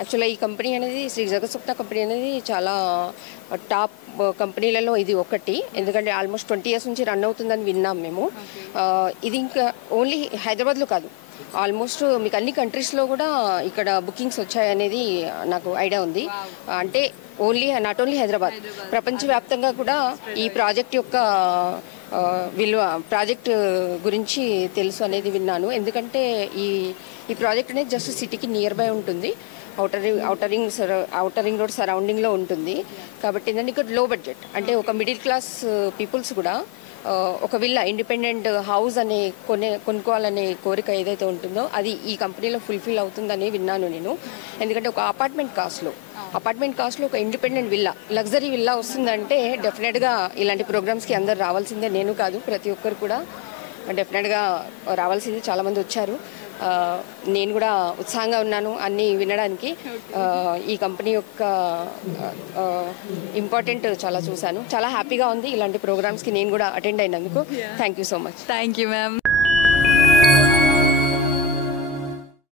యాక్చువల్గా ఈ కంపెనీ అనేది శ్రీ జగత్స్వప్న కంపెనీ అనేది చాలా టాప్ కంపెనీలలో ఇది ఒకటి. ఎందుకంటే ఆల్మోస్ట్ 20 years నుంచి రన్ అవుతుందని విన్నాం మేము. ఇది ఇంకా ఓన్లీ హైదరాబాద్లో కాదు, ఆల్మోస్ట్ మీకు అన్ని కంట్రీస్లో కూడా ఇక్కడ బుకింగ్స్ వచ్చాయనేది నాకు ఐడియా ఉంది. అంటే నాట్ ఓన్లీ హైదరాబాద్, ప్రపంచవ్యాప్తంగా కూడా ఈ ప్రాజెక్ట్ యొక్క విలువ, ప్రాజెక్ట్ గురించి తెలుసు అనేది విన్నాను. ఎందుకంటే ఈ ప్రాజెక్ట్ అనేది జస్ట్ సిటీకి నియర్ బై ఉంటుంది, ఔటర్ రింగ్ రోడ్ సరౌండింగ్లో ఉంటుంది. కాబట్టి ఏంటంటే ఇక్కడ లో బడ్జెట్, అంటే ఒక మిడిల్ క్లాస్ పీపుల్స్ కూడా ఒక విల్లా, ఇండిపెండెంట్ హౌస్ కొనుక్కోవాలనే కోరిక ఏదైతే ఉంటుందో అది ఈ కంపెనీలో ఫుల్ఫిల్ అవుతుందని విన్నాను నేను. ఎందుకంటే ఒక అపార్ట్మెంట్ కాస్ట్లో ఒక ఇండిపెండెంట్ విల్లా, లగ్జరీ విల్లా వస్తుందంటే డెఫినెట్గా ఇలాంటి ప్రోగ్రామ్స్కి అందరు రావాల్సిందే. నేను కాదు, ప్రతి ఒక్కరు కూడా డెఫినెట్గా రావాల్సిందే. చాలామంది వచ్చారు, నేను కూడా ఉత్సాహంగా ఉన్నాను అన్నీ వినడానికి. ఈ కంపెనీ యొక్క ఇంపార్టెంట్ చాలా చూశాను, చాలా హ్యాపీగా ఉంది ఇలాంటి ప్రోగ్రామ్స్కి నేను కూడా అటెండ్ అయినందుకు. Thank you so much. Thank you ma'am.